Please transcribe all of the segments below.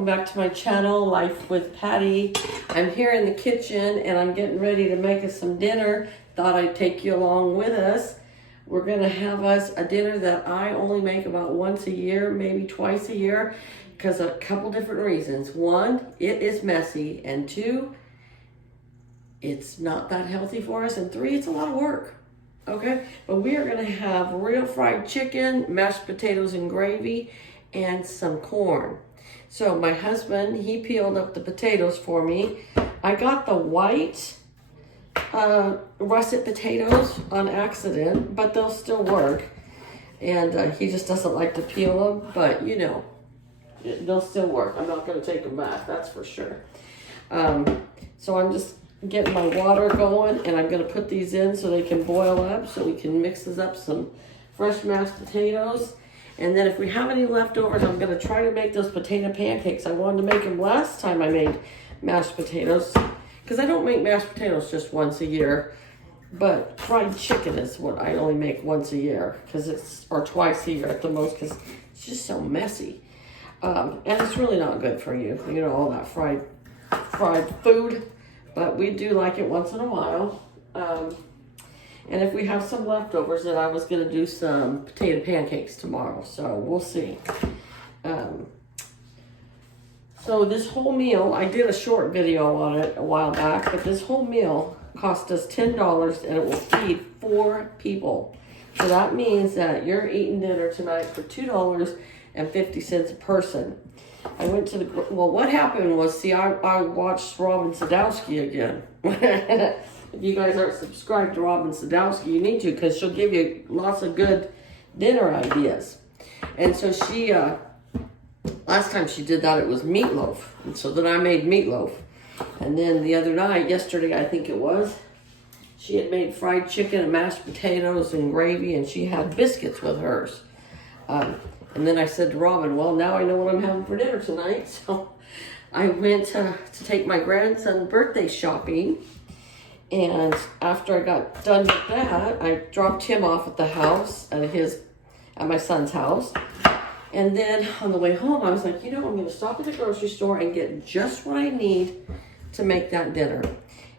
welcome back to my channel, Life with Patty. I'm here in the kitchen and I'm getting ready to make us some dinner. Thought I'd take you along with us. We're gonna have us a dinner that I only make about once a year, maybe twice a year, because a couple different reasons. One, it is messy, and two, it's not that healthy for us, and three, it's a lot of work. Okay, but we are gonna have real fried chicken, mashed potatoes and gravy, and some corn. So my husband, he peeled up the potatoes for me. I got the white russet potatoes on accident, but they'll still work. And he just doesn't like to peel them, but you know, they'll still work. I'm not gonna take them back, that's for sure. So I'm just getting my water going, and I'm gonna put these in so they can boil up, so we can mix this up some fresh mashed potatoes. And then if we have any leftovers, I'm gonna try to make those potato pancakes. I wanted to make them last time I made mashed potatoes, because I don't make mashed potatoes just once a year, but fried chicken is what I only make once a year, or twice a year at the most, because it's just so messy. And it's really not good for you, you know, all that fried food. But we do like it once in a while. And if we have some leftovers, then I was going to do some potato pancakes tomorrow. So we'll see. So this whole meal, I did a short video on it a while back, but this whole meal cost us $10 and it will feed 4 people. So that means that you're eating dinner tonight for $2.50 a person. I went to well, what happened was, see, I watched Robin Sadowski again. If you guys aren't subscribed to Robin Sadowski, you need to, because she'll give you lots of good dinner ideas. And so she, last time she did that, it was meatloaf. And so then I made meatloaf. And then the other night, yesterday I think it was, she had made fried chicken and mashed potatoes and gravy, and she had biscuits with hers. And then I said to Robin, well, now I know what I'm having for dinner tonight. So I went to take my grandson birthday shopping. And after I got done with that, I dropped him off at the house, at my son's house. And then on the way home, I was like, you know, I'm going to stop at the grocery store and get just what I need to make that dinner.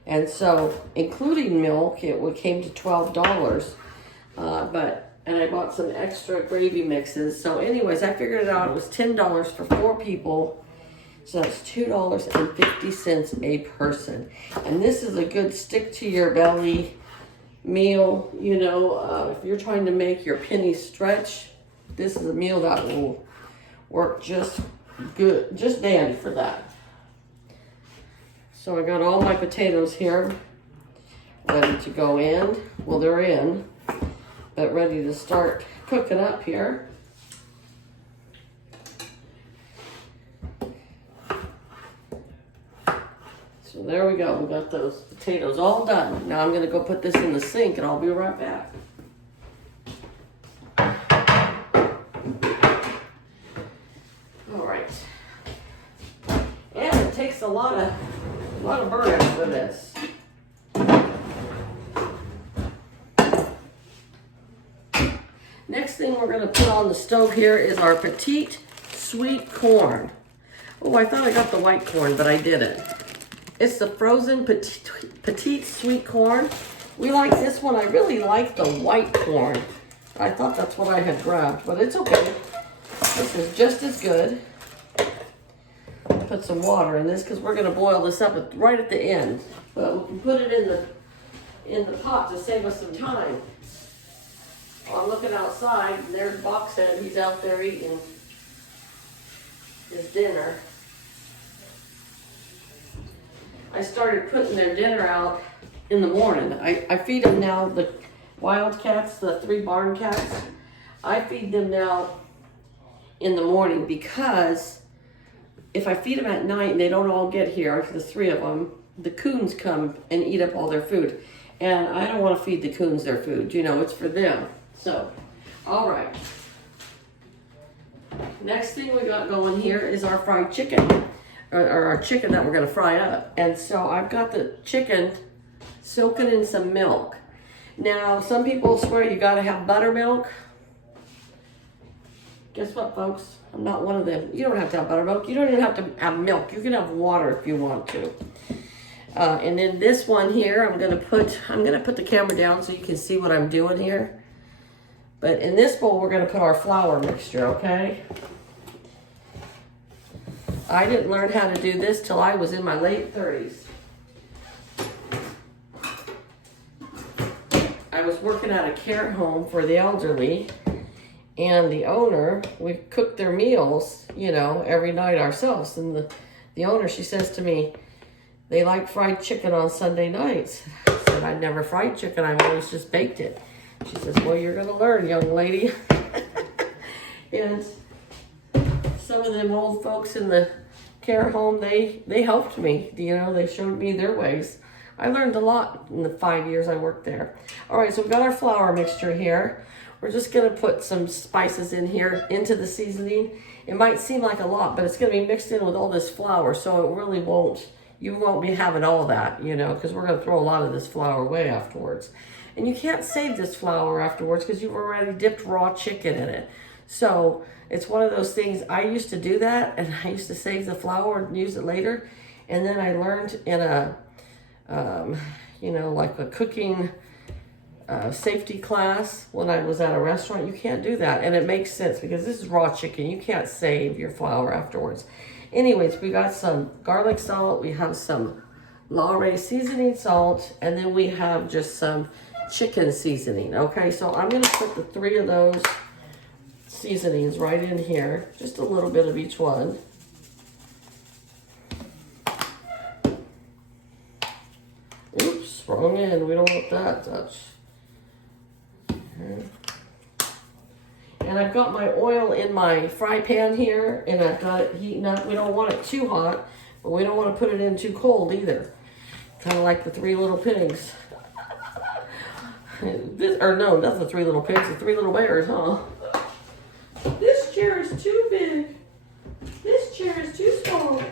And so, including milk, it came to $12. And I bought some extra gravy mixes. So anyways, I figured it out. It was $10 for 4 people. So that's $2.50 a person. And this is a good stick to your belly meal. You know, if you're trying to make your pennies stretch, this is a meal that will work just good, just dandy for that. So I got all my potatoes here ready to go in. Well, they're in, but ready to start cooking up here. So there we go. We got those potatoes all done. Now I'm going to go put this in the sink and I'll be right back. All right. And it takes a lot of burnout for this. Next thing we're going to put on the stove here is our petite sweet corn. Oh, I thought I got the white corn, but I didn't. It's the frozen petite sweet corn. We like this one. I really like the white corn. I thought that's what I had grabbed, but it's okay. This is just as good. Put some water in this because we're going to boil this up right at the end. But we can put it in the pot to save us some time. Well, I'm looking outside, and there's Boxhead. He's out there eating his dinner. I started putting their dinner out in the morning. I feed them now, the wildcats, the 3 barn cats. I feed them now in the morning, because if I feed them at night and they don't all get here, the 3 of them, the coons come and eat up all their food. And I don't want to feed the coons their food. You know, it's for them. So, all right. Next thing we got going here is our fried chicken. Or our chicken that we're going to fry up. And so I've got the chicken soaking in some milk. Now, some people swear you got to have buttermilk. Guess what, folks? I'm not one of them. You don't have to have buttermilk. You don't even have to have milk. You can have water if you want to. And then this one here, I'm gonna put the camera down so you can see what I'm doing here. But in this bowl, we're gonna put our flour mixture, okay? I didn't learn how to do this till I was in my late 30s. I was working at a care home for the elderly, and the owner, we cooked their meals, you know, every night ourselves. And the owner, she says to me, they like fried chicken on Sunday nights. I said, I never fried chicken, I've always just baked it. She says, well, you're gonna learn, young lady. And some of them old folks in the care home, they helped me, you know, they showed me their ways. I learned a lot in the 5 years I worked there. All right, so we've got our flour mixture here. We're just gonna put some spices in here into the seasoning. It might seem like a lot, but it's gonna be mixed in with all this flour, so it really won't, you won't be having all that, you know, because we're gonna throw a lot of this flour away afterwards. And you can't save this flour afterwards because you've already dipped raw chicken in it. So it's one of those things, I used to do that, and I used to save the flour and use it later. And then I learned in a, you know, like a cooking safety class when I was at a restaurant. You can't do that, and it makes sense because this is raw chicken. You can't save your flour afterwards. Anyways, we got some garlic salt, we have some Lawry seasoning salt, and then we have just some chicken seasoning. Okay, so I'm gonna put the 3 of those seasonings right in here, just a little bit of each one. Oops, wrong end, we don't want that touch. Okay. And I've got my oil in my fry pan here, and I've got it heating up. We don't want it too hot, but we don't want to put it in too cold either. Kind of like the 3 little pigs. Or no, not the 3 little pigs, the 3 little bears, huh? This chair is too big. This chair is too small.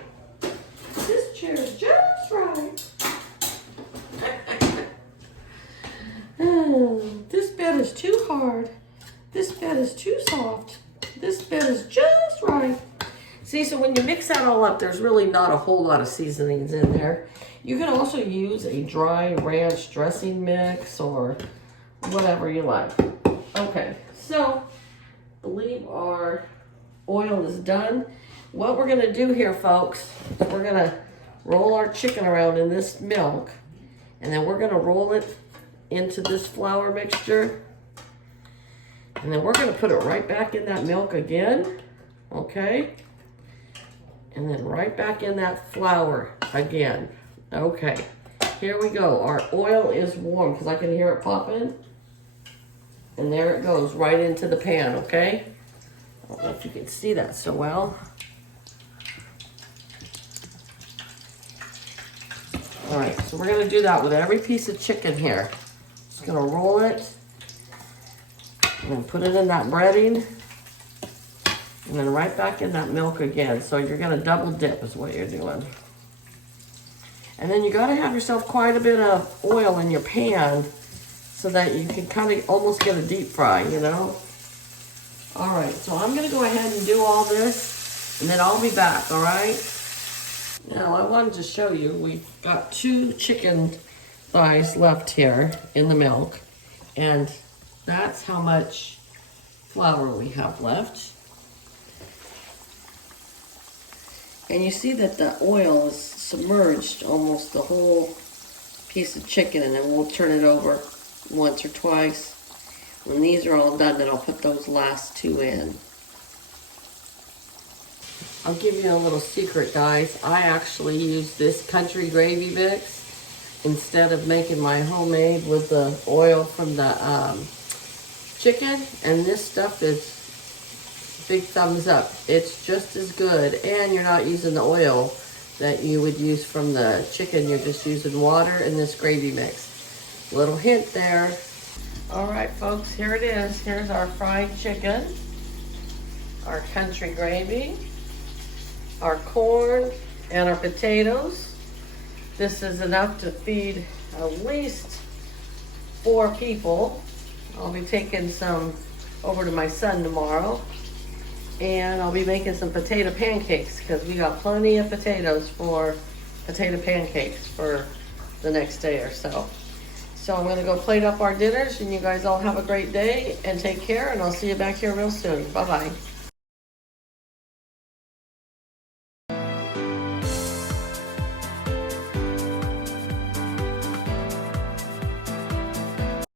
This chair is just right. This bed is too hard. This bed is too soft. This bed is just right. See, so when you mix that all up, there's really not a whole lot of seasonings in there. You can also use a dry ranch dressing mix or whatever you like. Okay, so I believe our oil is done. What we're gonna do here, folks, is we're gonna roll our chicken around in this milk, and then we're gonna roll it into this flour mixture. And then we're gonna put it right back in that milk again, okay? And then right back in that flour again. Okay, here we go. Our oil is warm because I can hear it popping. And there it goes, right into the pan, okay? I don't know if you can see that so well. All right, so we're gonna do that with every piece of chicken here. Just gonna roll it and then put it in that breading and then right back in that milk again. So you're gonna double dip is what you're doing. And then you gotta have yourself quite a bit of oil in your pan so that you can kind of almost get a deep fry, you know? All right, so I'm gonna go ahead and do all this and then I'll be back, all right? Now I wanted to show you, we've got 2 chicken thighs left here in the milk, and that's how much flour we have left. And you see that the oil is submerged almost the whole piece of chicken, and then we'll turn it over once or twice. When these are all done, then I'll put those last 2 in. I'll give you a little secret, guys. I actually use this country gravy mix instead of making my homemade with the oil from the chicken, and this stuff is big thumbs up. It's just as good, and you're not using the oil that you would use from the chicken. You're just using water and this gravy mix. Little hint there. All right, folks, here it is. Here's our fried chicken, our country gravy, our corn, and our potatoes. This is enough to feed at least 4 people. I'll be taking some over to my son tomorrow. And I'll be making some potato pancakes because we got plenty of potatoes for potato pancakes for the next day or so. So I'm gonna go plate up our dinners, and you guys all have a great day and take care, and I'll see you back here real soon. Bye-bye.